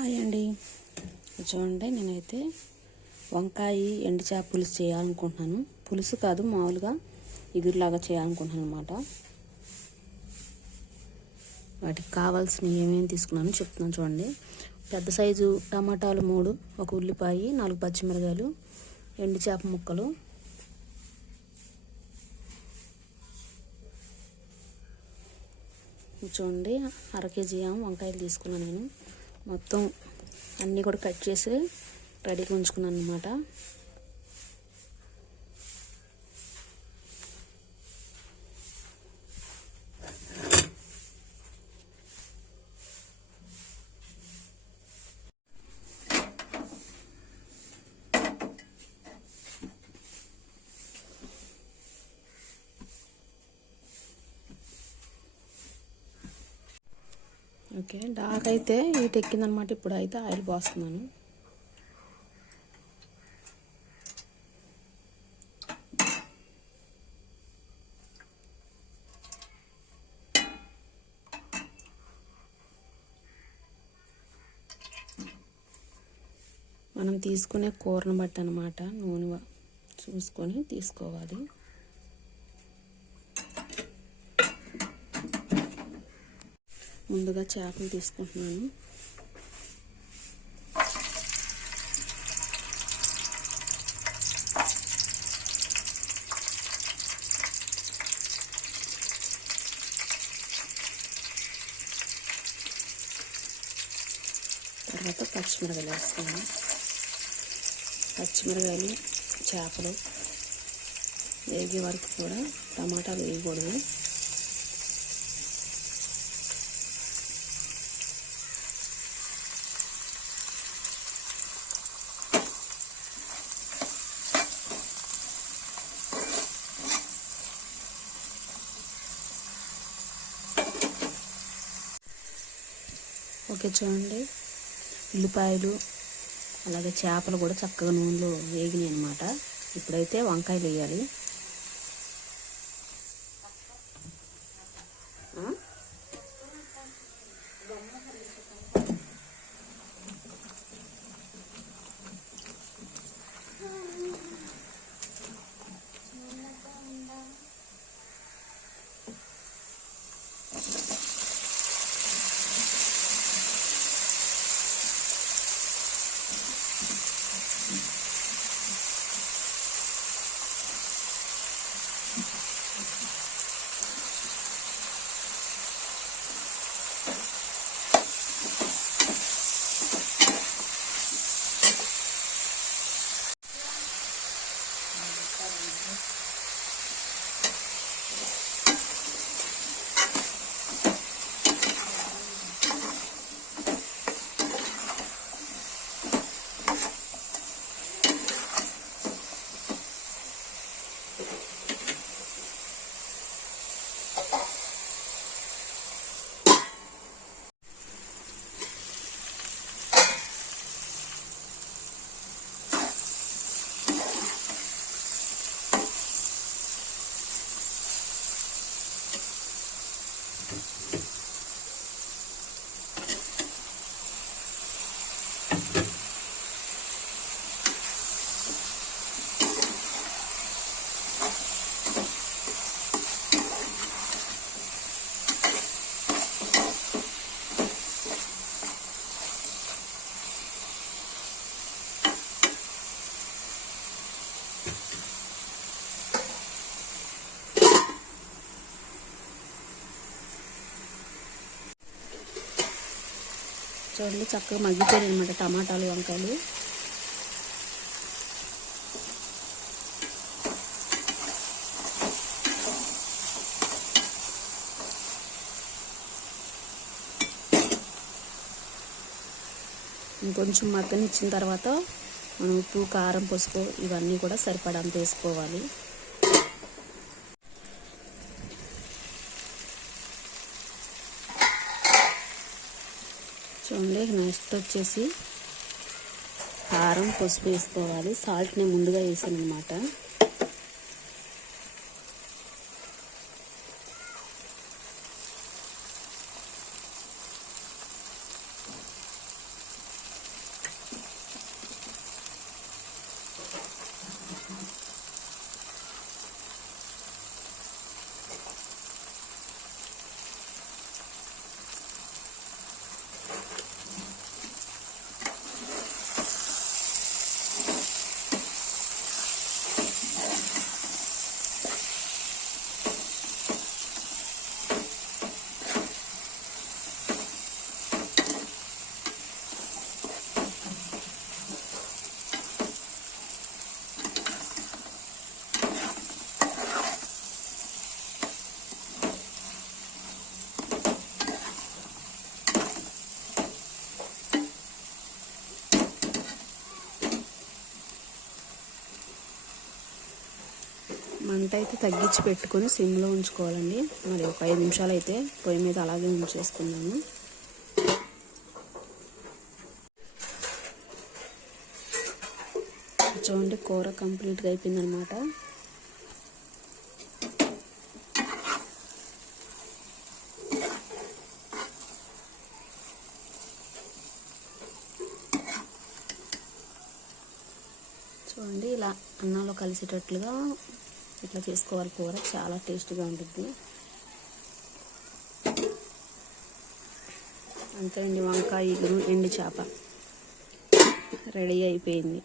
Hi అండి. చూడండి నేనైతే వంకాయ ఎండు చేప పులుసు చేయాలనుకుంటున్నాను. పులుసు కాదు మామూలుగా ఇగురులాగా చేయాలనుకుంటున్నాను అనమాట వాటికి కావాల్సినవి ఏమేమి తీసుకున్నాను చెప్తున్నాను చూడండి. పెద్ద సైజు టమాటాలు మూడు ఒక ఉల్లిపాయ నాలుగు పచ్చిమిరకాయలు ఎండు చేప ముక్కలు. చూడండి అర కేజీ వంకాయలు తీసుకున్నాను నేను. మొత్తం అన్నీ కూడా కట్ చేసి రెడీగా ఉంచుకున్నాను అనమాట ఓకే డాక్ అయితే ఇటు ఎక్కిందనమాట. ఇప్పుడు అయితే ఆయిల్ పోస్తున్నాను. మనం తీసుకునే కూరను బట్టి అనమాట నూనె చూసుకొని తీసుకోవాలి. ముందుగా చేపలు తీసుకుంటున్నాను. తర్వాత పచ్చిమిరకాయలు వేస్తాను. పచ్చిమిరకాయలు చేపలు వేగే వరకు కూడా టమాటాలు వేయకూడదు. ఓకే చూడండి. ఉల్లిపాయలు అలాగే చేపలు కూడా చక్కగా నూనెలో వేగినాయి అనమాట ఇప్పుడైతే వంకాయలు వేయాలి. ఆ? చూడండి చక్కగా మగ్గిపోయాయి అనమాట టమాటాలు వంకాయలు. ఇంకొంచెం మగ్గనిచ్చిన తర్వాత మనం ఉప్పు కారం పసుపు ఇవన్నీ కూడా సరిపడంత వేసుకోవాలి చూడండి నెక్స్ట్ వచ్చేసి కారం పసుపు వేసుకోవాలి. సాల్ట్ నేను ముందుగా వేసాను అనమాట మంట అయితే తగ్గించి పెట్టుకొని సిమ్లో ఉంచుకోవాలండి. మరి ఒక ఐదు నిమిషాలు అయితే పొయ్యి మీద అలాగే ఉంచేసుకున్నాము చూడండి కూర కంప్లీట్గా అయిపోయిందనమాట చూడండి ఇలా అన్నంలో కలిసేటట్లుగా ఇట్లా చేసుకోవాలి కూర. చాలా టేస్ట్గా ఉంటుంది అంతే అండి వంకాయ ఇగురు ఎండు చేప. రెడీ అయిపోయింది.